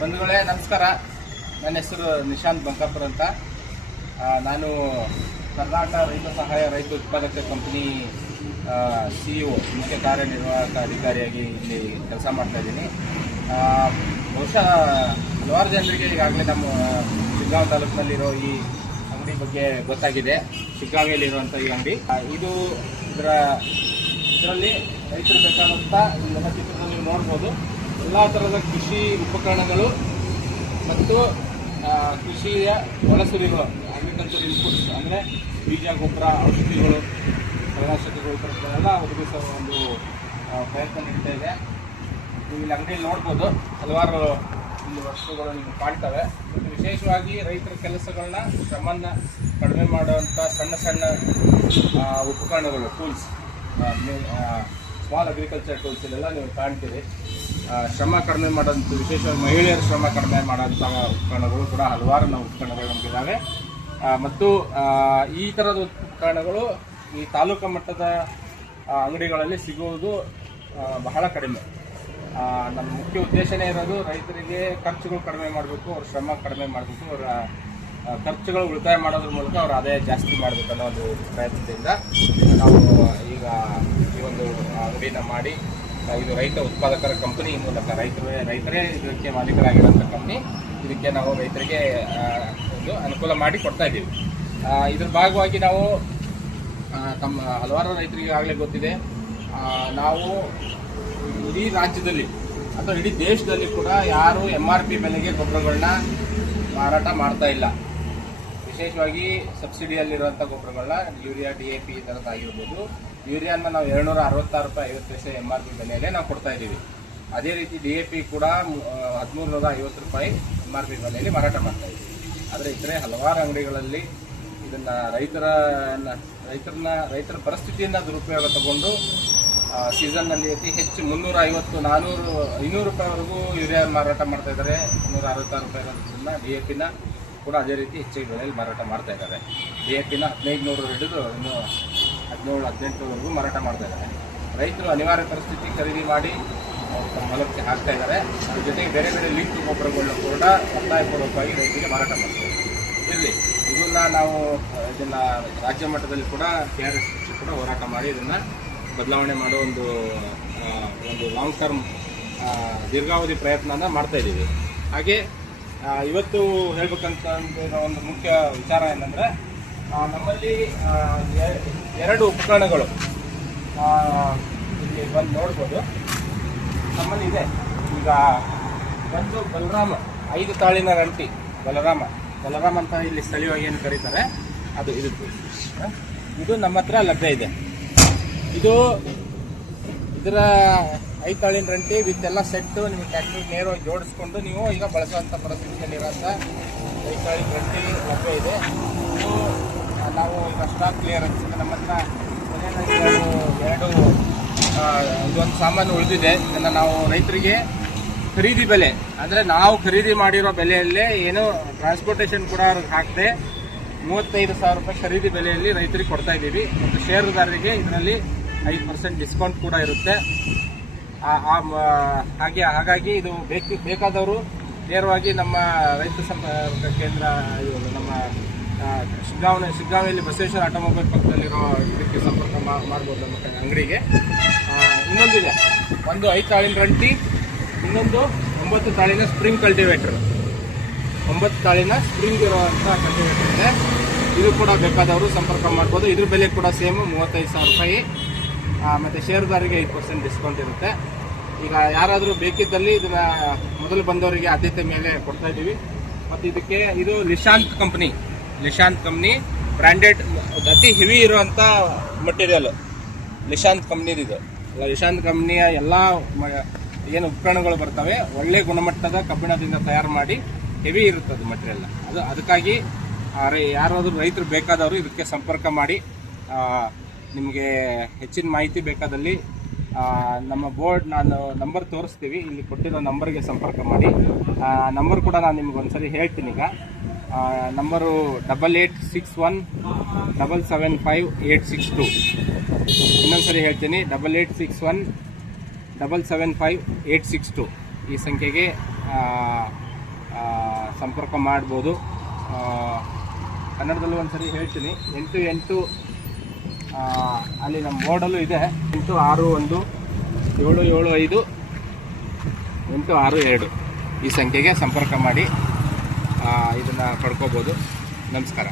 ಬಂಧುಗಳೇ ನಮಸ್ಕಾರ. ನನ್ನ ಹೆಸರು ನಿಶಾಂತ್ ಬಂಕಾಪುರ ಅಂತ. ನಾನು ಕರ್ನಾಟಕ ರೈತ ಸಹಾಯ ರೈತ ಉತ್ಪಾದಕ ಕಂಪನಿ CEO ಮುಖ್ಯ ಕಾರ್ಯನಿರ್ವಾಹಕ ಅಧಿಕಾರಿಯಾಗಿ ಇಲ್ಲಿ ಕೆಲಸ ಮಾಡ್ತಾ ಇದ್ದೀನಿ. ಬಹುಶಃ ಹಲವಾರು ಜನರಿಗೆ ಈಗಾಗಲೇ ನಮ್ಮ ಶಿಗ್ಗಾಂವ್ ತಾಲೂಕಿನಲ್ಲಿರೋ ಈ ಅಂಗಡಿ ಬಗ್ಗೆ ಗೊತ್ತಾಗಿದೆ. ಶಿಗ್ಗಾಂವಿಯಲ್ಲಿರುವಂಥ ಈ ಅಂಗಡಿ ಇದರಲ್ಲಿ ರೈತರು ಬೇಕಾದಂಥ ನಮ್ಮ ಚಿತ್ರದಲ್ಲಿ ನೀವು ನೋಡ್ಬೋದು ಎಲ್ಲ ಥರದ ಕೃಷಿ ಉಪಕರಣಗಳು ಮತ್ತು ಕೃಷಿಯ ಒಳಸುರಿಗಳು, ಅಗ್ರಿಕಲ್ಚರ್ ಇನ್ಪುಟ್ಸ್ ಅಂದರೆ ಬೀಜ, ಗೊಬ್ಬರ, ಔಷಧಿಗಳು, ಕೀಟನಾಶಕಗಳು ಎಲ್ಲ ಒದಗಿಸುವ ಒಂದು ಪ್ರಯತ್ನ ನಡೀತಾ ಇದೆ. ನೀವು ಇಲ್ಲಿ ಅಂಗಡಿಯಲ್ಲಿ ನೋಡ್ಬೋದು ಹಲವಾರು ಇಲ್ಲಿ ವಸ್ತುಗಳು ನಿಮಗೆ ಕಾಣ್ತವೆ. ಮತ್ತು ವಿಶೇಷವಾಗಿ ರೈತರ ಕೆಲಸಗಳನ್ನ ಶ್ರಮವನ್ನು ಕಡಿಮೆ ಮಾಡುವಂಥ ಸಣ್ಣ ಸಣ್ಣ ಉಪಕರಣಗಳು, ಟೂಲ್ಸ್, ಸ್ಮಾಲ್ ಅಗ್ರಿಕಲ್ಚರ್ ಟೂಲ್ಸ್ ಇಲ್ಲೆಲ್ಲ ನೀವು ಕಾಣ್ತೀರಿ. ಶ್ರಮ ಕಡಿಮೆ ಮಾಡೋಂಥ, ವಿಶೇಷವಾಗಿ ಮಹಿಳೆಯರ ಶ್ರಮ ಕಡಿಮೆ ಮಾಡೋಂಥ ಉಪಕರಣಗಳು ಕೂಡ ಹಲವಾರು ಉಪಕರಣಗಳು ನಮಗಿದ್ದಾವೆ. ಮತ್ತು ಈ ಥರದ ಉಪಕರಣಗಳು ಈ ತಾಲೂಕು ಮಟ್ಟದ ಅಂಗಡಿಗಳಲ್ಲಿ ಸಿಗುವುದು ಬಹಳ ಕಡಿಮೆ. ನಮ್ಮ ಮುಖ್ಯ ಉದ್ದೇಶನೇ ಇರೋದು ರೈತರಿಗೆ ಖರ್ಚುಗಳು ಕಡಿಮೆ ಮಾಡಬೇಕು, ಅವ್ರ ಶ್ರಮ ಕಡಿಮೆ ಮಾಡಬೇಕು, ಅವರ ಖರ್ಚುಗಳು ಉಳಿತಾಯ ಮಾಡೋದ್ರ ಮೂಲಕ ಅವ್ರ ಆದಾಯ ಜಾಸ್ತಿ ಮಾಡಬೇಕು ಅನ್ನೋ ಒಂದು ಪ್ರಯತ್ನದಿಂದ ನಾವು ಈಗ ಈ ಒಂದು ಅಂಗಡಿನ ಮಾಡಿ, ಇದು ರೈತ ಉತ್ಪಾದಕರ ಕಂಪನಿ ಮೂಲಕ ರೈತರೇ ಇದಕ್ಕೆ ಮಾಲೀಕರಾಗಿರೋಂಥ ಕಂಪನಿ. ಇದಕ್ಕೆ ನಾವು ರೈತರಿಗೆ ಒಂದು ಅನುಕೂಲ ಮಾಡಿ ಕೊಡ್ತಾ ಇದ್ದೀವಿ. ಇದ್ರ ಭಾಗವಾಗಿ ನಾವು ತಮ್ಮ ಹಲವಾರು ರೈತರಿಗೆ ಆಗಲೇ ಗೊತ್ತಿದೆ, ನಾವು ಇಡೀ ರಾಜ್ಯದಲ್ಲಿ ಅಥವಾ ಇಡೀ ದೇಶದಲ್ಲಿ ಕೂಡ ಯಾರು MRP ಬೆಲೆಗೆ ಗೊಬ್ಬರಗಳನ್ನ ಮಾರಾಟ ಮಾಡ್ತಾ ಇಲ್ಲ. ವಿಶೇಷವಾಗಿ ಸಬ್ಸಿಡಿಯಲ್ಲಿರುವಂಥ ಗೊಬ್ಬರಗಳನ್ನ ಯೂರಿಯಾ, DAP ಈ ಥರದ್ದಾಗಿರ್ಬೋದು. ಯೂರಿಯಾನ ನಾವು 266 ರೂಪಾಯಿ 50 ಪೈಸೆ MRP ಬೆಲೆಯಲ್ಲೇ ನಾವು ಕೊಡ್ತಾ ಇದ್ದೀವಿ. ಅದೇ ರೀತಿ DAP ಕೂಡ 1350 ರೂಪಾಯಿ MRP ಬೆಲೆಯಲ್ಲಿ ಮಾರಾಟ ಮಾಡ್ತಾ ಇದ್ದೀವಿ. ಆದರೆ ಇತರೆ ಹಲವಾರು ಅಂಗಡಿಗಳಲ್ಲಿ ಇದನ್ನು ರೈತರ ಪರಿಸ್ಥಿತಿಯನ್ನು ದುರುಪಯೋಗ ತಗೊಂಡು ಸೀಸನ್ನಲ್ಲಿ ಅತಿ ಹೆಚ್ಚು 350, 400, 500 ರೂಪಾಯಿವರೆಗೂ ಯೂರಿಯಾ ಮಾರಾಟ ಮಾಡ್ತಾ ಇದ್ದಾರೆ. 166 ರೂಪಾಯಿ ಇರೋದ್ರಿಂದ DAPನ ಕೂಡ ಅದೇ ರೀತಿ ಹೆಚ್ಚಿನ ಬೆಲೆಯಲ್ಲಿ ಮಾರಾಟ ಮಾಡ್ತಾ ಇದ್ದಾರೆ. DAPನ 1500 ಹಿಡಿದು ಇನ್ನು 17, 18ವರೆಗೂ ಮಾರಾಟ ಮಾಡ್ತಾ ಇದ್ದಾರೆ. ರೈತರು ಅನಿವಾರ್ಯ ಪರಿಸ್ಥಿತಿ ಖರೀದಿ ಮಾಡಿ ತಮ್ಮ ಹೊಲಕ್ಕೆ ಹಾಕ್ತಾ ಇದ್ದಾರೆ. ಅದ್ರ ಜೊತೆಗೆ ಬೇರೆ ಬೇರೆ ಲಿಂಕ್ ಗೊಬ್ಬರಗಳನ್ನ ಕೂಡ ಒತ್ತಾಯಪೂರ್ವಕವಾಗಿ ರೈತರಿಗೆ ಮಾರಾಟ ಮಾಡ್ತಾರೆ. ಇರಲಿ, ನಾವು ಇದನ್ನು ರಾಜ್ಯ ಮಟ್ಟದಲ್ಲಿ ಕೂಡ KRS ಕೂಡ ಹೋರಾಟ ಮಾಡಿ ಇದನ್ನು ಬದಲಾವಣೆ ಮಾಡೋ ಒಂದು ಲಾಂಗ್ ಟರ್ಮ್ ದೀರ್ಘಾವಧಿ ಪ್ರಯತ್ನನ ಮಾಡ್ತಾ ಇದ್ದೀವಿ. ಹಾಗೆ ಇವತ್ತು ಹೇಳ್ಬೇಕಂತ ಒಂದು ಮುಖ್ಯ ವಿಚಾರ ಏನಂದರೆ, ನಮ್ಮಲ್ಲಿ 2 ಉಪಕರಣಗಳು ಇಲ್ಲಿ ಬಂದು ನೋಡ್ಬೋದು ನಮ್ಮಲ್ಲಿ ಇದೆ. ಈಗ ಒಂದು ಬಲರಾಮ 5 ತಾಳಿನ ರಂಟಿ ಬಲರಾಮ ಅಂತ ಇಲ್ಲಿ ಸ್ಥಳೀಯವಾಗಿ ಏನು ಕರೀತಾರೆ, ಇದು ನಮ್ಮ ಹತ್ರ ಲಭ್ಯ ಇದೆ. ಇದರ 5 ತಾಳಿನ ರಂಟಿ ವಿತ್ ಎಲ್ಲ ಸೆಟ್ಟು ನಿಮಗೆ ಟ್ಯಾಕ್ಟ್ರಿಗೆ ನೇರವಾಗಿ ಜೋಡಿಸ್ಕೊಂಡು ನೀವು ಈಗ ಬಳಸುವಂಥ ಪರಿಸ್ಥಿತಿಯಲ್ಲಿರೋಂಥ 5 ತಾಳಿನ ರಂಟಿ ಲಭ್ಯ ಇದೆ. ಇದು ನಾವು ಈಗ ಸ್ಟಾಕ್ ಕ್ಲಿಯರೆನ್ಸ್ ನಮ್ಮ ಹತ್ರ ಇದೊಂದು ಸಾಮಾನು ಉಳಿದಿದೆ. ಇದನ್ನು ನಾವು ರೈತರಿಗೆ ಖರೀದಿ ಬೆಲೆ ಅಂದರೆ ನಾವು ಖರೀದಿ ಮಾಡಿರೋ ಬೆಲೆಯಲ್ಲೇ ಏನು ಟ್ರಾನ್ಸ್ಪೋರ್ಟೇಷನ್ ಕೂಡ ಅವ್ರಿಗೆ ಹಾಕದೆ 35,000 ರೂಪಾಯಿ ಖರೀದಿ ಬೆಲೆಯಲ್ಲಿ ರೈತರಿಗೆ ಕೊಡ್ತಾ ಇದ್ದೀವಿ. ಮತ್ತು ಷೇರುದಾರರಿಗೆ ಇದರಲ್ಲಿ 5% ಡಿಸ್ಕೌಂಟ್ ಕೂಡ ಇರುತ್ತೆ. ಹಾಗಾಗಿ ಇದು ಬೇಕಾದವರು ನೇರವಾಗಿ ನಮ್ಮ ರೈತ ಸಂಪರ್ಕ ಕೇಂದ್ರ, ನಮ್ಮ ಶಿಗ್ಗಾಂವಿಯಲ್ಲಿ ಬಸವೇಶ್ವರ ಆಟೋಮೊಬೈಲ್ ಪಕ್ಕದಲ್ಲಿರೋ ಇದಕ್ಕೆ ಸಂಪರ್ಕ ಮಾಡ್ಬೋದು ನಮ್ಮ ಅಂಗಡಿಗೆ. ಇನ್ನೊಂದಿದೆ, ಒಂದು 5 ತಾಳಿನ ರಂಟಿ, ಇನ್ನೊಂದು 9 ತಾಳಿನ ಸ್ಪ್ರಿಂಗ್ ಕಲ್ಟಿವೇಟರ್. 9 ತಾಳಿನ ಸ್ಪ್ರಿಂಗ್ ಇರುವಂಥ ಕಲ್ಟಿವೇಟರ್ ಇದೆ. ಇದು ಕೂಡ ಬೇಕಾದವರು ಸಂಪರ್ಕ ಮಾಡ್ಬೋದು. ಇದ್ರ ಬೆಲೆ ಕೂಡ ಸೇಮ್ 35,000 ರೂಪಾಯಿ. ಮತ್ತು ಷೇರುದಾರರಿಗೆ 5% ಡಿಸ್ಕೌಂಟ್ ಇರುತ್ತೆ. ಈಗ ಯಾರಾದರೂ ಬೇಕಿದ್ದಲ್ಲಿ ಇದನ್ನು ಮೊದಲು ಬಂದವರಿಗೆ ಆದ್ಯತೆ ಮೇಲೆ ಕೊಡ್ತಾ ಇದ್ದೀವಿ. ಮತ್ತು ಇದು ನಿಶಾಂತ್ ಕಂಪ್ನಿ ಬ್ರ್ಯಾಂಡೆಡ್ ಅತಿ ಹೆವಿ ಇರುವಂಥ ಮಟೀರಿಯಲ್ ನಿಶಾಂತ್ ಕಂಪ್ನಿದಿದೆ. ನಿಶಾಂತ್ ಕಂಪ್ನಿಯ ಎಲ್ಲ ಏನು ಉಪಕರಣಗಳು ಬರ್ತವೆ ಒಳ್ಳೆ ಗುಣಮಟ್ಟದ ಕಬ್ಬಿಣದಿಂದ ತಯಾರು ಮಾಡಿ ಹೆವಿ ಇರುತ್ತದೆ ಮಟೀರಿಯಲ್. ಅದಕ್ಕಾಗಿ ಯಾರಾದರೂ ರೈತರು ಬೇಕಾದವರು ಇದಕ್ಕೆ ಸಂಪರ್ಕ ಮಾಡಿ. ನಿಮಗೆ ಹೆಚ್ಚಿನ ಮಾಹಿತಿ ಬೇಕಾದಲ್ಲಿ ನಮ್ಮ ನಾನು ನಂಬರ್ ತೋರಿಸ್ತೀವಿ, ಇಲ್ಲಿ ಕೊಟ್ಟಿರೋ ನಂಬರ್ಗೆ ಸಂಪರ್ಕ ಮಾಡಿ. ನಂಬರ್ ಕೂಡ ನಾನು ನಿಮ್ಗೆ ಒಂದ್ಸರಿ ಹೇಳ್ತೀನಿ. ಈಗ ನಂಬರು 8861775862. ಇನ್ನೊಂದು ಸರಿ ಹೇಳ್ತೀನಿ, 8861775862 ಈ ಸಂಖ್ಯೆಗೆ ಸಂಪರ್ಕ ಮಾಡ್ಬೋದು. ಕನ್ನಡದಲ್ಲೂ ಒಂದ್ಸರಿ ಹೇಳ್ತೀನಿ, 88 ಅಲ್ಲಿ ನಮ್ಮ ಬೋರ್ಡಲ್ಲೂ ಇದೆ, 861 775 862 ಈ ಸಂಖ್ಯೆಗೆ ಸಂಪರ್ಕ ಮಾಡಿ ಇದನ್ನು ಪಡ್ಕೋಬೋದು. ನಮಸ್ಕಾರ.